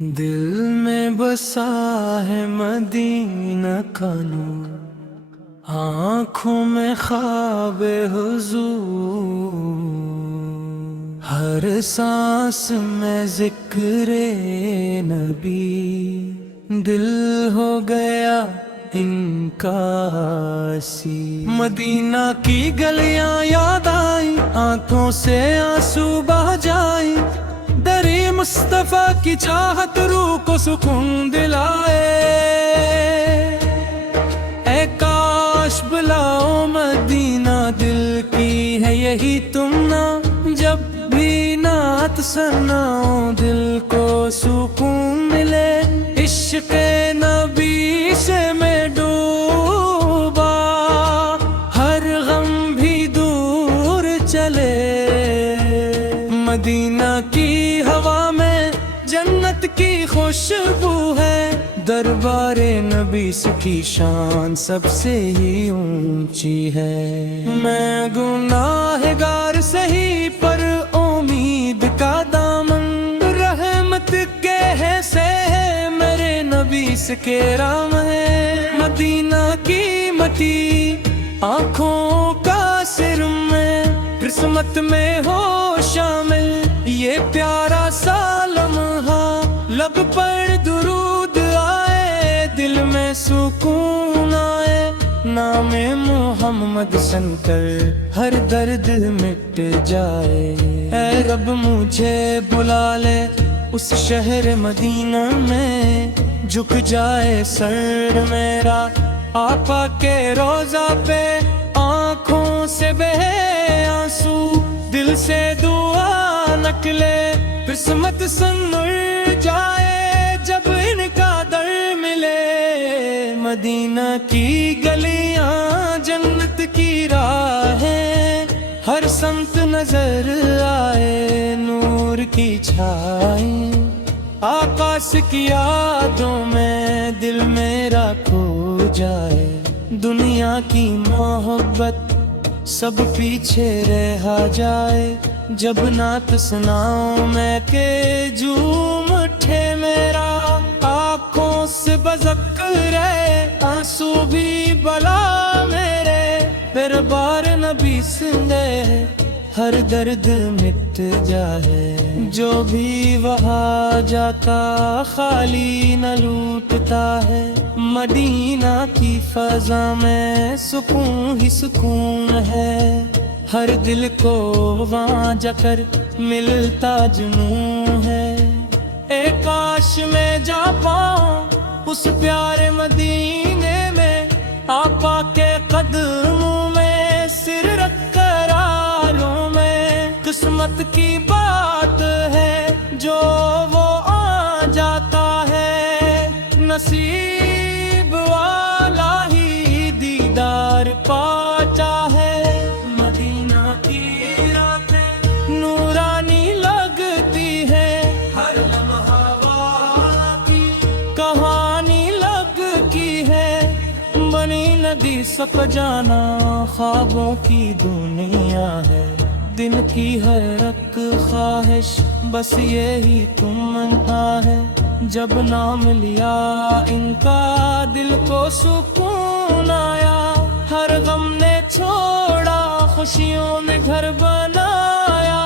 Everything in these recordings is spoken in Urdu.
دل میں بسا ہے مدینہ کا نور، آنکھوں میں خواب حضور، ہر سانس میں ذکر نبی، دل ہو گیا ان کا سی۔ مدینہ کی گلیاں یاد آئی، آنکھوں سے آنسو بہہ جائیں، دری مصطفیٰ کی چاہت روح کو سکون دلائے۔ اے کاش بلاؤ مدینہ دل کی ہے یہی تمنا، جب بھی نعت سناؤ دل کو سکون ملے۔ عشق نبی سے میں ڈوبا، ہر غم بھی دور چلے۔ مدینہ کی ہوا میں جنت کی خوشبو ہے، دربار نبی کی شان سب سے ہی اونچی ہے۔ میں گناہگار سہی پر امید کا دامن، رحمت کے ہے سے ہے میرے نبی کے رام ہے۔ مدینہ کی مٹی آنکھوں کا سر میں، قسمت میں ہو شامل یہ پیارا سا لمحہ، لب پر درود آئے دل میں سکون آئے، نام محمد سن کر ہر درد مٹ جائے۔ اے رب مجھے بلا لے اس شہر مدینہ میں، جھک جائے سر میرا آقا کے روضہ پہ، آنکھوں سے بہے آنسو دل سے دعا نکلے، قسمت سنور جائے جب ان کا در ملے۔ مدینہ کی گلیاں جنت کی راہیں، ہر سمت نظر آئے نور کی چھائیں، آکاش کی یادوں میں دل میرا کھو جائے۔ دنیا کی محبت سب پیچھے رہ جائے، جب نعت سناؤں میں کہ جھوم اٹھے میرا، آنکھوں سے بزک رہے آنسو بھی بلا میرے، پھر بار نبی سنے ہر درد مٹ جائے۔ جو بھی وہاں جاتا خالی نہ لوٹتا ہے، مدینہ کی فضا میں سکون ہی سکون ہے، ہر دل کو وہاں جا کر ملتا جنون ہے۔ اے کاش میں جا پاؤں اس پیارے مدینے میں، آقا کے قدموں میں سر رکھ کر آلوں میں، قسمت کی بات ہے جو وہ آ جاتا ہے، نصیب والا ہی دیدار پاتا ہے۔ مدینہ کی راتیں نورانی لگتی ہے، ہر لمحہ وہاں کی کہانی لگتی ہے، بنی ندی سک جانا خوابوں کی دنیا ہے، دن کی ہر ایک خواہش بس یہی تمنا ہے، جب نام لیا ان کا دل کو سکون آیا، ہر غم نے چھوڑا خوشیوں نے گھر بنایا۔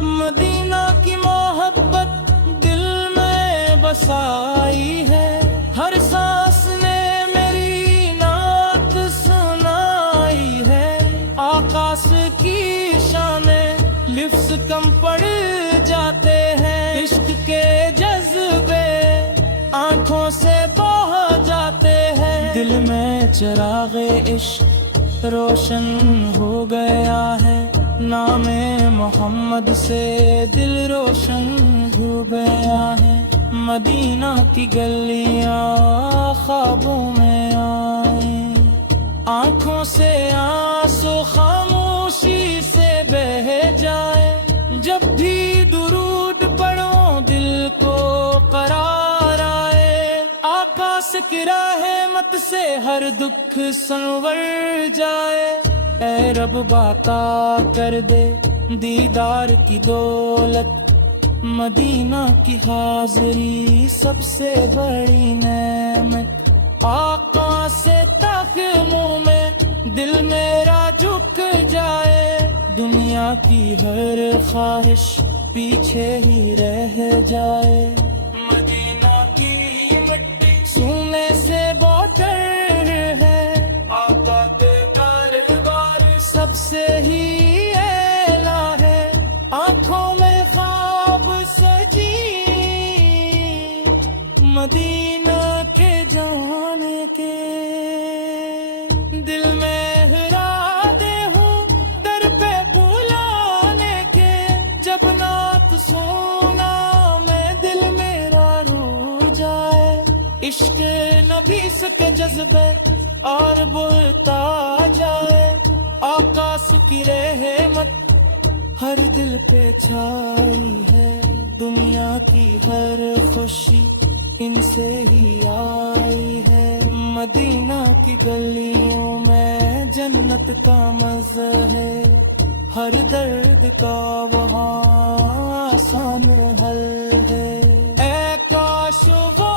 مدینہ کی محبت دل میں بسائی ہے، ہر سانس نے میری نعت سنائی ہے، آکاش کی شانیں لفظ کم پڑ جاتے ہیں، عشق کے جذبے آنکھوں سے بہہ جاتے ہیں، دل میں چراغ عشق روشن ہو گیا ہے، نام محمد سے دل روشن ہو گیا ہے۔ مدینہ کی گلیاں خوابوں میں آئیں، آنکھوں سے آنسو خاموشی سے بہہ جائے، جب بھی درود پڑھو دل کو قرار آئے، آقاش کی رحمت سے ہر دکھ سنور جائے۔ اے رب عطا کر دے دیدار کی دولت، مدینہ کی حاضری سب سے بڑی نعمت، آقا سے تک منہ میں دل میرا جھک جائے، دنیا کی ہر خواہش پیچھے ہی رہ جائے، مدینہ کی مٹی سونے سے بہتر ہے، آقا کے دربار سب سے ہی اعلیٰ ہے، آنکھوں میں خواب سجی مدینہ کے جانے کے، دل میں ارادے ہوں در پہ بلانے کے، جب نعت سونا میں دل میرا رو جائے، عشق نبی کے جذبے اور بڑھتا جائے، آقا کی رحمت ہر دل پہ چھائی ہے، دنیا کی ہر خوشی ان سے ہی آئی ہے، مدینہ کی گلیوں میں جنت کا مزہ ہے، ہر درد کا وہاں آسان حل ہے، اے کاش وہ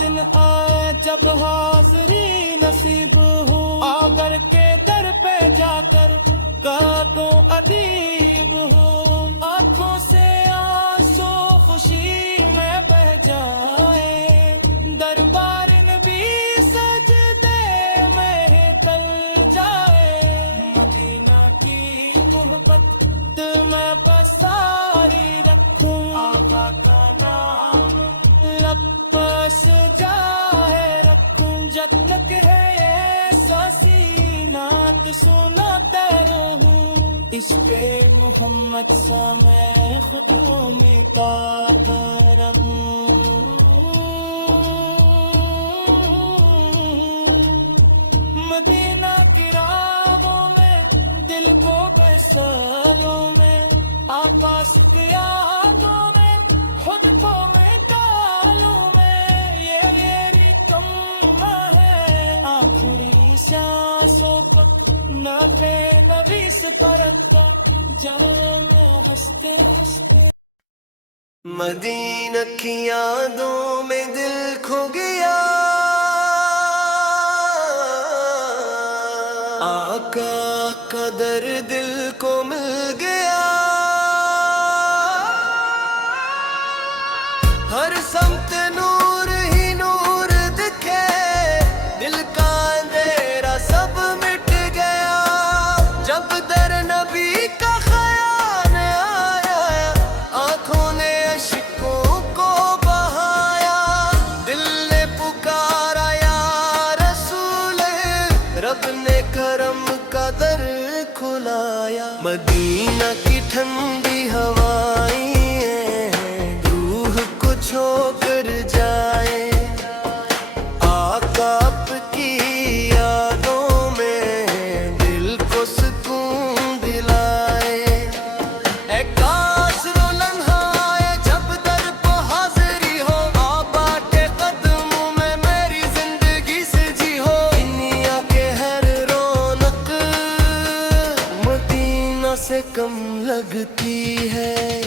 دن آئے جب حاضری نصیب ہو، آگر کے در پہ جا کر کہا تو ادیب ہو، آنکھوں سے آنسو خوشی میں بہ جائے، دربار نبی سجدے میں کل جائے، مدینہ کی محبت دل میں بساری رکھوں، آقا کا نام لب پر سجائے رکھوں، جب تک ہے ایسا سینہ کہ سناتا رہوں، اس پہ محمد سا میں خود مٹا کروں، مدینہ کی راہوں میں دل کو بسالوں میں، آپاس کی یادوں میں خود کو میں ڈالوں میں، یہ میری تمنا ہے آخری سانسوں کو نبی نبی سے کرتا جہاں میں ہنستے ہنستے، مدینہ کی یادوں میں دل کھو گیا، آقا کا در دل کو مل گیا، ہر سمت نور ہی نور دکھے، دل کا اندھیرا سب مٹ گیا، جب در نبی کا خیال آیا، آنکھوں نے اشکوں کو بہایا، دل نے پکارا یا رسول، رب نے کرم کا در کھلایا، مدینہ کی ٹھنڈی ہوائیں روح کو چھو کر جائے، آقا کی یادوں میں دل کو سکون دلائے، اے کاش وہ لمحہ آئے جب در پہ حاضری ہو، آبا کے قدموں میں میری زندگی سجی ہو، دنیا کے ہر رونق مدینہ سے کم لگتی ہے،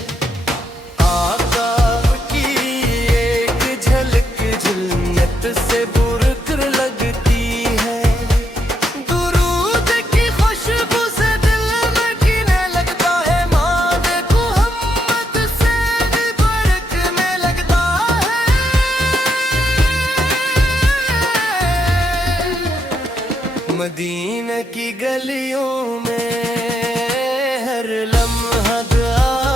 آقا کی ایک جھلک جنت سے برکر لگتی ہے، درود کی خوشبو سے دل میں کینے لگتا ہے، ماں دیکھو محمد سے دل بھڑکنے لگتا ہے، مدینہ کی گلیوں میں ہر لمحہ دعا